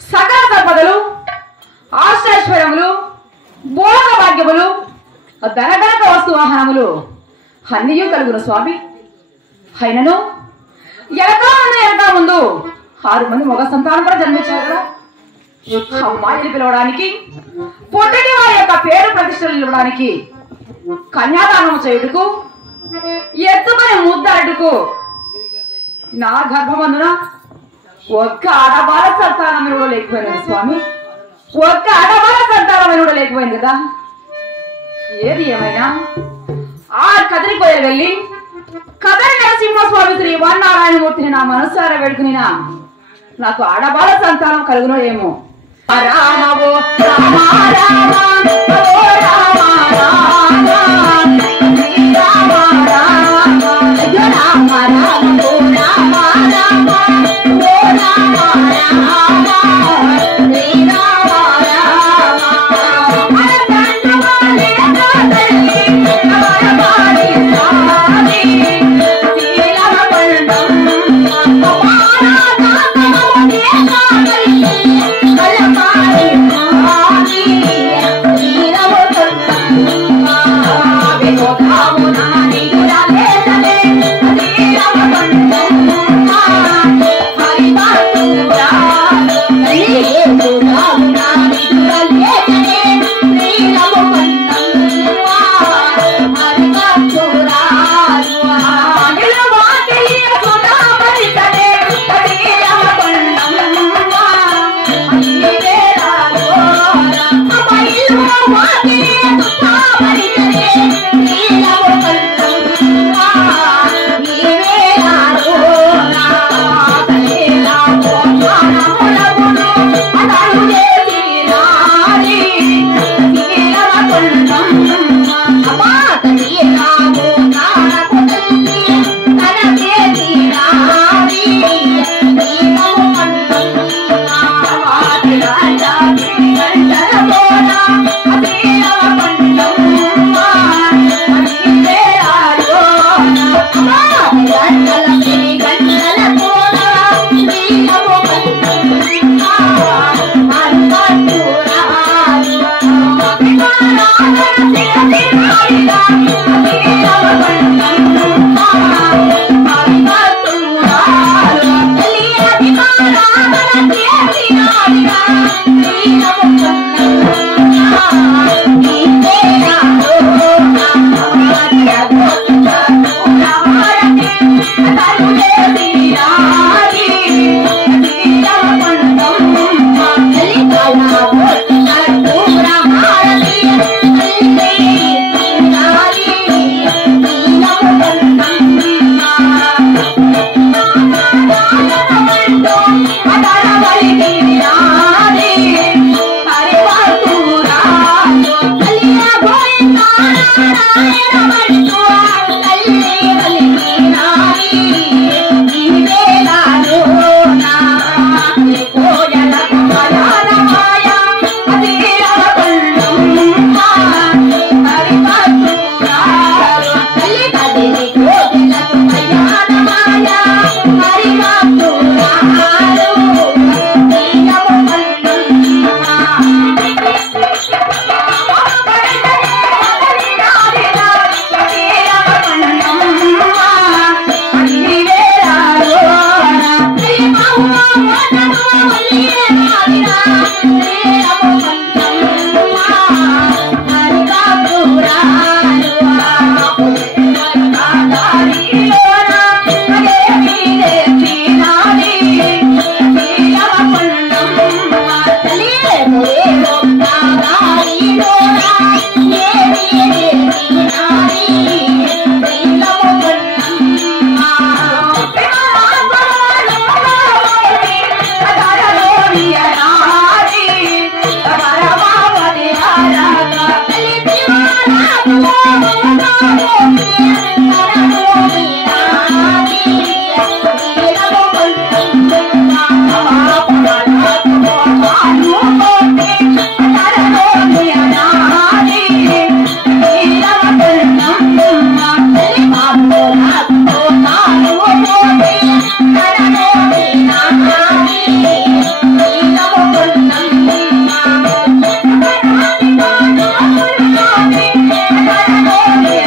సకల సంపదలు ఆశ్చర్యములు భోగ భాగ్యములు ధనగనక వస్తు వాహనములు అన్నియు కలుగును స్వామి. అయినను ఎనక ముందు 6 మంది మగ సంతానం కూడా జన్మించారు కదా. అమ్మాయిని పిలవడానికి, పొట్టటి వారి యొక్క పేరు ప్రతిష్టలు ఇవ్వడానికి, కన్యాదానం చేయుటకు, ఎత్తుకొని ముద్దాడుటకు నా గర్భమందున ఒక్క ఆడబాల సంతానం కూడా లేకపోయినది స్వామి. ఒక్క ఆడబాల సంతానం కూడా లేకపోయింది కదా. ఏది ఏమైనా ఆ కదిరిపోయే వెళ్ళి కదరి నరసింహస్వామి శ్రీ వరనారాయణమూర్తిని నా మనసారా వేడుకుని నాకు ఆడబాల సంతానం కలుగునో ఏమో. రామవో రామ రామ ఓ రామ రామ రామ రామ అయ్యో రామ రామ ఓ రామ రామ ఓ రామ రామ శ్రీ రామ రామ అనంతవాలే కాదలి అవరవాడి స్వామి శ్రీరామ పండం అపారా దాతమనే కాదలి కలపారి స్వామి శ్రీరామ Thank you.